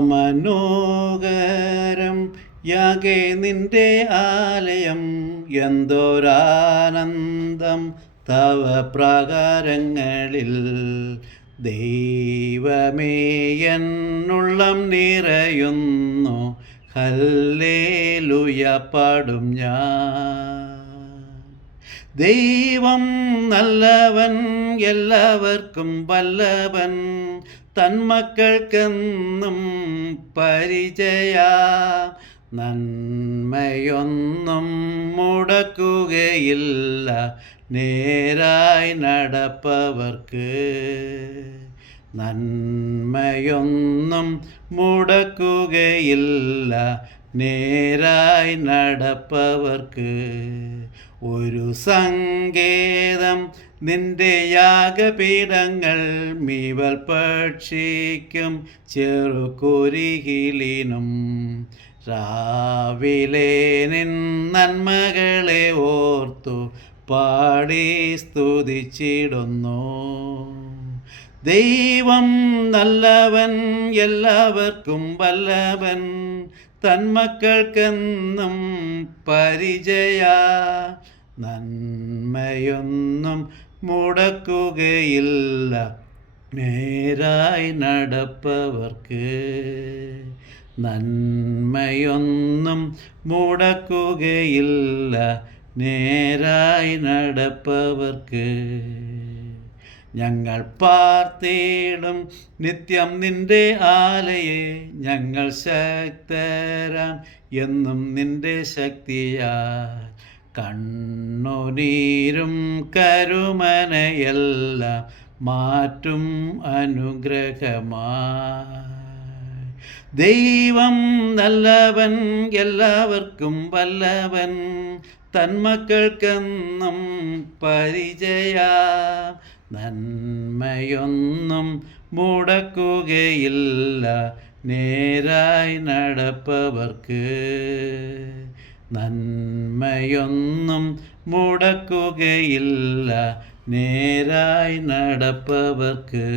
മനോഹരം യാകെ നിന്റെ ആലയം, എന്തോരാനന്ദം തവ പ്രാകാരങ്ങളിൽ. ദൈവമേ, എന്നുള്ളം നിറയുന്നു, ഹല്ലേലൂയ പാടും ഞാൻ. ദൈവം നല്ലവൻ, എല്ലാവർക്കും വല്ലവൻ, തന്മക്കൾക്കെന്നും പരിചയ. നന്മയൊന്നും മുടക്കുകയില്ല നേരായി നടപ്പവർക്ക്. നന്മയൊന്നും മുടക്കുകയില്ല നേരായി നടപ്പവർക്ക്. ഒരു സങ്കേതം നിന്റെ യാഗപീഠങ്ങൾ, മീവൽ പക്ഷിക്കും ചെറുകുരികിലിനും. രാവിലെ നിൻ നന്മകളെ ഓർത്തു പാടി സ്തുതിച്ചിടുന്നു. ദൈവം നല്ലവൻ, എല്ലാവർക്കും വല്ലവൻ, തന്മക്കൾക്കെന്നും പരിചയ. നന്മയൊന്നും മുടക്കുകയില്ല നേരായി നടപ്പവർക്ക്. നന്മയൊന്നും മുടക്കുകയില്ല നേരായി നടപ്പവർക്ക്. ഞങ്ങൾ പാർത്തിടും നിത്യം നിന്റെ ആലയെ, ഞങ്ങൾ ശക്തരാം എന്നും നിന്റെ ശക്തിയാൽ. കണ്ണുനീരും കരുമനയെല്ലാം മാറ്റും അനുഗ്രഹമായി. ദൈവം നല്ലവൻ, എല്ലാവർക്കും വല്ലവൻ, തന്മക്കൾക്കെന്നും പരിചയ. നന്മയൊന്നും മുടക്കുകയില്ല നേരായി നടപ്പവർക്ക്. നന്മയൊന്നും മുടക്കുകയില്ല നേരായി നടപ്പവർക്ക്.